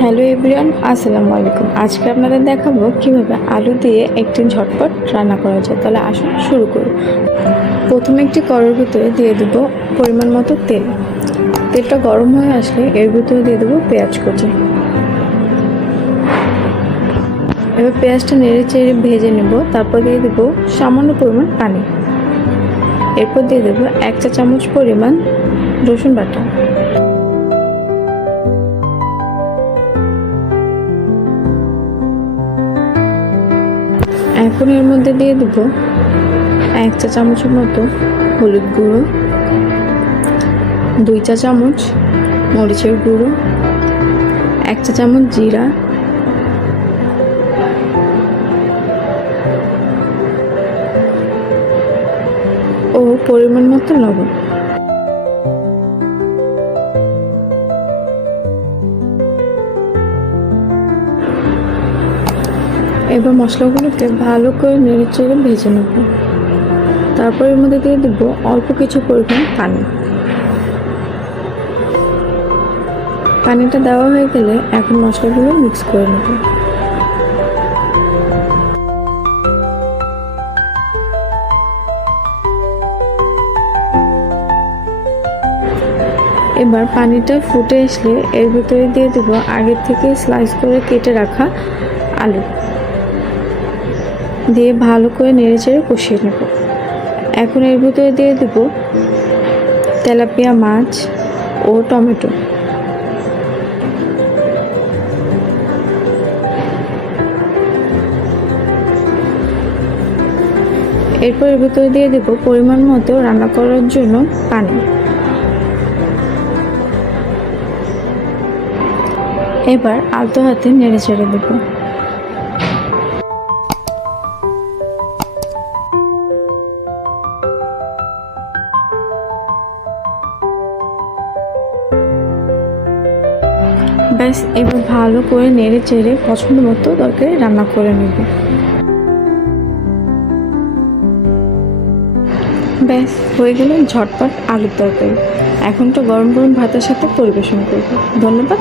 Hello everyone, আসসালামু আলাইকুম। আজকে আপনাদের দেখাবো কিভাবে আলু দিয়ে একটি ঝটপট রান্না করা যায়। তাহলে আসুন শুরু করি। প্রথমে একটি কড়াইয়ের ভিতরে দিয়ে দেব পরিমাণ মতো তেল। তেলটা গরম হয়ে আসলে এর ভিতরে দিয়ে দেবো পেঁয়াজ কুচি। এবার পেঁয়াজটা নেড়ে চেড়ে ভেজে নেব। তারপর দিয়ে দেবো সামান্য পরিমাণ পানি। এরপর দিয়ে দেবো 1 চা চামচ পরিমাণ রসুন বাটা। এখন এর মধ্যে দিয়ে দেব 1 চা চামচের মতো হলুদ গুঁড়ো, 2 চা চামচ মরিচের গুঁড়ো, 1 চা চামচ জিরা, ও পরিমাণ মতো লবণ। এবার মশলাগুলোকে ভালো করে নেড়েচেড়ে ভেজে নেব। তারপর এর মধ্যে দিয়ে দেবো অল্প কিছু পরিমাণ পানি। পানিটা দেওয়া হয়ে গেলে এখন মশলাগুলো মিক্স করে নেব। এবার পানিটা ফুটে আসলে এর ভিতরে দিয়ে দেবো আগে থেকে স্লাইস করে কেটে রাখা আলু দিয়ে ভালো করে নেড়েচেড়ে কষিয়ে নেব। এখন এর ভিতরে দিয়ে দেব তেলাপিয়া মাছ ও টমেটো। এরপর এর ভিতরে দিয়ে দেব পরিমাণ মতো রান্না করার জন্য পানি। এবার আলতো হাতে নেড়েচেড়ে দেব। ব্যাস, এবার ভালো করে নেড়ে চেড়ে পছন্দ মতো তরকারি রান্না করে নেব। ব্যাস, হয়ে গেল ঝটপট আলুর তরকারি। এখন তো গরম গরম ভাতের সাথে পরিবেশন করব। ধন্যবাদ।